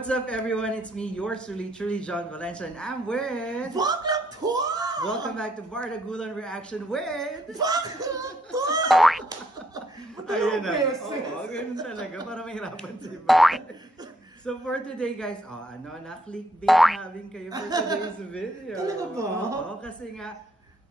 What's up, everyone? It's me, yours truly, John Valencia, and I'm with... Baklang Tour! Welcome back to Bardagulan Reaction with... Baklang Tour! Ayun na. Oo, ganun talaga. Para mahirapan si iba. So for today, guys, na-clickbait namin kayo for today's video. Talaga ba? Oo, kasi nga,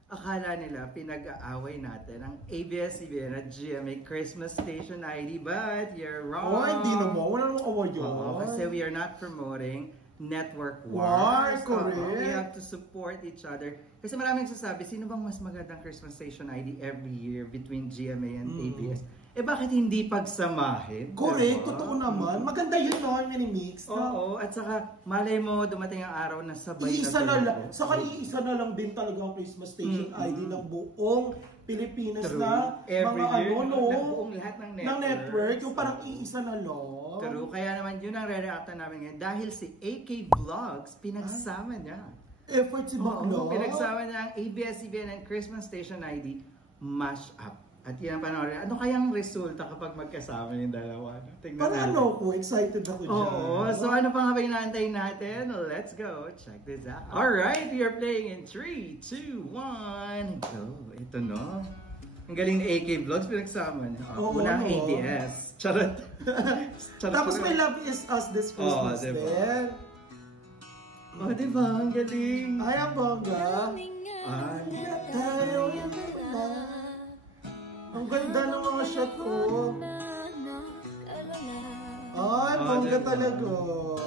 akala nila pinag-aaway natin ang ABS-CBN at GMA Christmas Station ID, but you're wrong. Oh, hindi naman. Wala namang award yun. Kasi we are not promoting network wars. wars. Correct. We have to support each other. Kasi maraming nagsasabi, sino bang mas magandang Christmas Station ID every year between GMA and ABS? Eh bakit hindi pagsamahin? Correct, diba? totoo naman. Maganda yun, no? Mini-mix. Oo, at saka malay mo dumating ang araw na sabay Iisa na na lang. Saka iisa na lang din talaga ang Christmas Station ID ng buong Pilipinas. True. Na Every mga year, buong lahat ng network. Yung parang iisa na lang. True, kaya naman yun ang re-reactan namin ngayon dahil si AK Vlogs pinagsama niya. Effort si Vlogs. Pinagsama niya ang ABS-CBN and Christmas Station ID mash-up. At yan ang panoorin. Ano kayang resulta kapag magkasama yung dalawa? Tingnan natin. Excited ako dyan. Oo, so ano pa nga ba inaantay natin? Let's go, check this out. Alright, we are playing in 3, 2, 1, go. Ito no. Ang galing ni AK Vlogs, pinagsama niya. Unang ABS. Charot. Tapos may Love Is Us this Christmas din. Oh, diba? Ang galing. Ay, ang bongga. Ay. Tayo yung ang ganda ng mga shot ko. Ay, bongga talaga.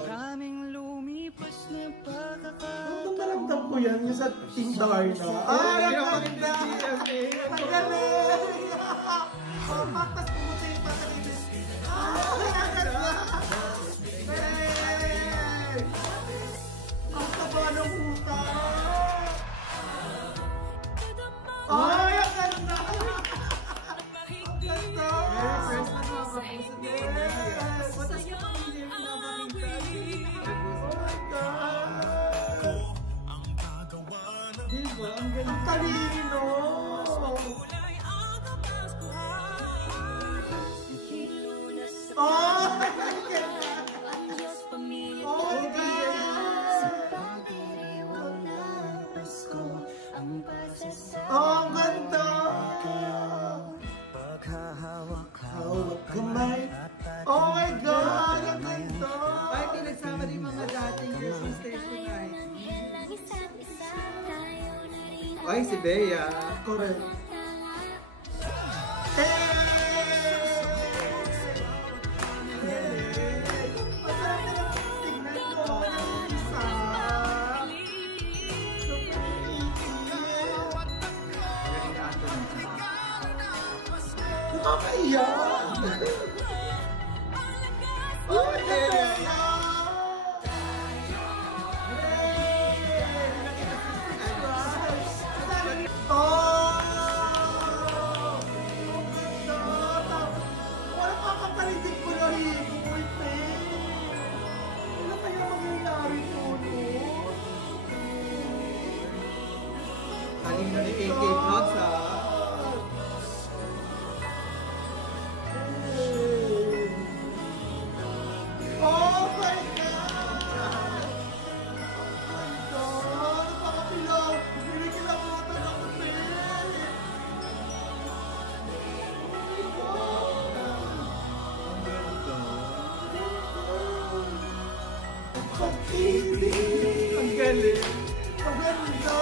Kaming lumipas na pagkakataon. Ang naramdam ko yan, yung sa Team Darna. Ay, ang ganda! Ang galing! Oh, paktas pumunta yung patalinis. Ay, ang ganda! Ang taba ng puta! Ay, ang ganda! Ang talino! Oh! Ang ganda! Hawak kamay. Oh my God! Ang ganda! Ay, pinagsama rin mga dating Christmas Station ID. Ay, si Bea. Correct. Nakakaiyak! Oh my God! Kanina ni AK Vlogs ha. Oh my God! Ang ganda! Napakapilaw! Kinikilabutan ako din! Pag-ibig! Ang galing! Ang ganda!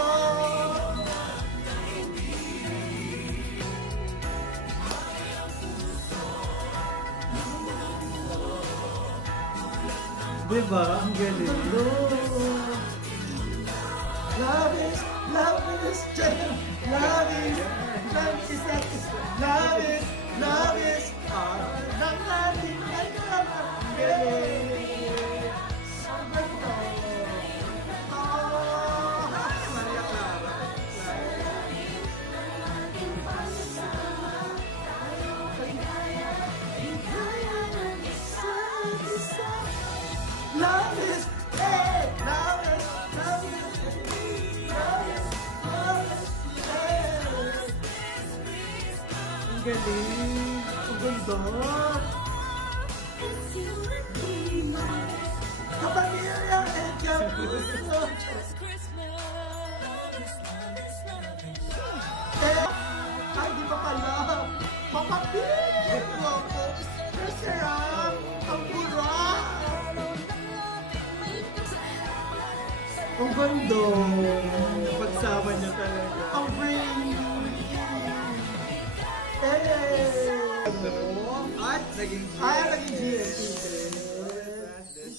Diba? Ang galing. Love is, love is, love is, love is, love is, love is, ang ating galing. Ang ganda. Maria Clara. Love is, hey, love is, love is, love is, love is, hey. Ang galing. Ang ganda. Kapamilya and kapuso. Ay, di ba pala? Mapapit! Masarap! Ang pura! Ang ganda! Pagsama niya talaga. Ang brainy! At naging naging GMT.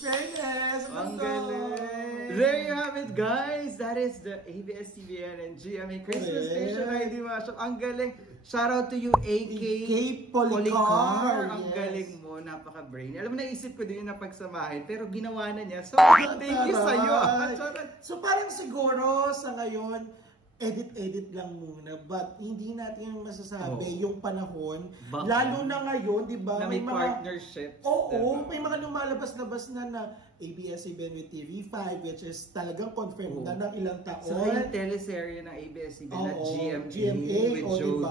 Fairness! Ang galing! There you have it, guys! That is the ABS-CBN and GMA Christmas Station ID Mashup. Ang galing! Shout out to you, AK Policar. Ang galing mo, napaka-brainy. Alam mo, naisip ko din yung napagsamahin, pero ginawa na niya. So, thank you sa'yo. So, parang siguro sa ngayon, edit-edit lang muna. But hindi natin masasabi yung panahon. Lalo na ngayon, di ba? Na may partnerships. Oo, may mga lumalabas-labas na ABS-CBN with TV5, which is talagang confirmed na ng ilang taon. So, yung teleserye ng ABS-CBN na GMA with Jody.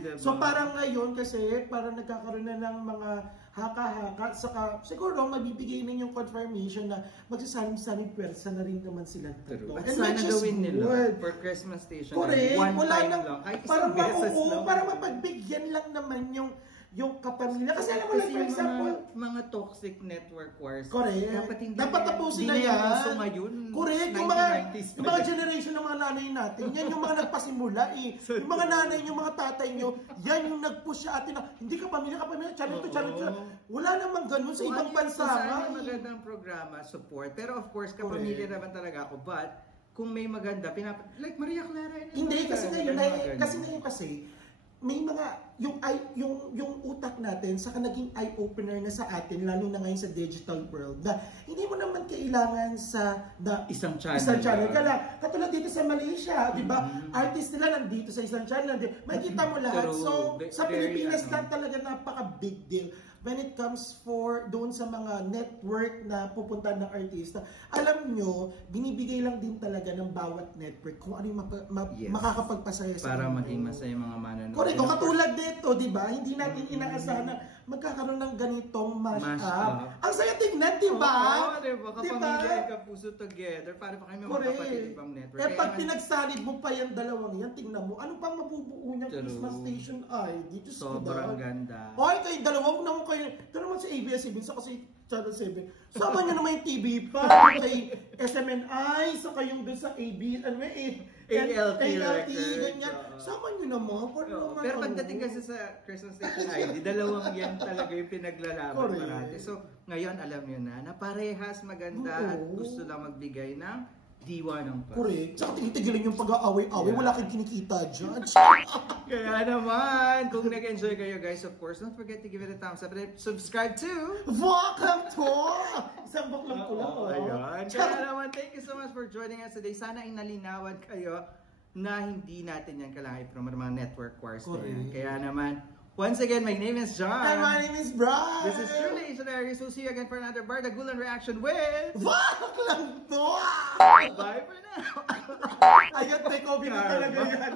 Diba? So, parang ngayon kasi, parang nagkakaroon na ng mga haka-haka. Saka, siguro, mabibigay na yung confirmation na magsasaling-saling pwersa na rin naman sila. At sana gawin nila for Christmas Station. Correct. One Wala time nang, lang. Kahit parang isang beses lang. parang mapagbigyan lang naman yung kapamilya. Kasi alam mo lang, for example, mga toxic network wars. Correct. Dapat tapusin na yan. So ngayon, correct. Yung mga generation ng mga nanay natin, yan yung mga nagpasimula eh. Yung mga nanay nyo, mga tatay nyo, yan yung nag-push sa atin na, hindi kapamilya, channel to. Wala namang ganun sa ibang bansa. Sana magandang programa, support. Pero of course, kapamilya naman talaga ako. But, kung may maganda, like Maria Clara. Hindi, kasi ngayon, may mga, yung utak natin, saka naging eye-opener na sa atin, lalo na ngayon sa digital world, na hindi mo naman kailangan sa isang channel. Katulad dito sa Malaysia, di ba? Artist nila nandito sa isang channel. Makikita mo lahat. So, sa Pilipinas lang talaga napaka-big deal. When it comes doon sa mga network na pupunta ng artista, alam nyo, binibigay lang din talaga ng bawat network kung ano yung makakapagpasaya sa para maging masaya mga manonood. Correct. Katulad dito, di ba? Hindi natin inaasahan na magkakaroon ng ganitong mash-up. Ang saya tingnan, di ba? Oo, diba? Kapamilya and kapuso together. Para pa kayo magkapatid ibang network. Pag pinagsanid mo pa yung dalawang yan, tingnan mo, ano pang mabubuo niyang Christmas Station ID? Sobrang ganda. Okay, kayo dalawa, huwag naman kayo. Ito naman si ABS-CBN, sa kasi Channel 7. Sama niyo naman yung TV5, kay SMNI, sa kayong doon sa ALT, ganyan. Sama niyo naman. Pero pagdating kasi sa Christmas Station ID, dalawang yan talaga yung pinaglalaban parati. So, ngayon alam niyo na parehas maganda at gusto lang magbigay ng diwa ng pa. Correct. Tsaka tingin-tigilin yung pag-aaway-aaway. Wala kang kinikita dyan. Kaya naman, kung nag-enjoy kayo guys, of course, don't forget to give it a thumbs up and subscribe to Welcome to Isang Baklang Pula. Ayan. Kaya naman, thank you so much for joining us today. Sana ay nalinawan kayo na hindi natin yan kailangan i-promote mga network wars na yan. Kaya naman, once again, my name is John. And my name is Brian. This is truly Asian Aries. We'll see you again for another Bardagulan reaction with Baklang to! Bye for now! Ayun, take over na talaga yan.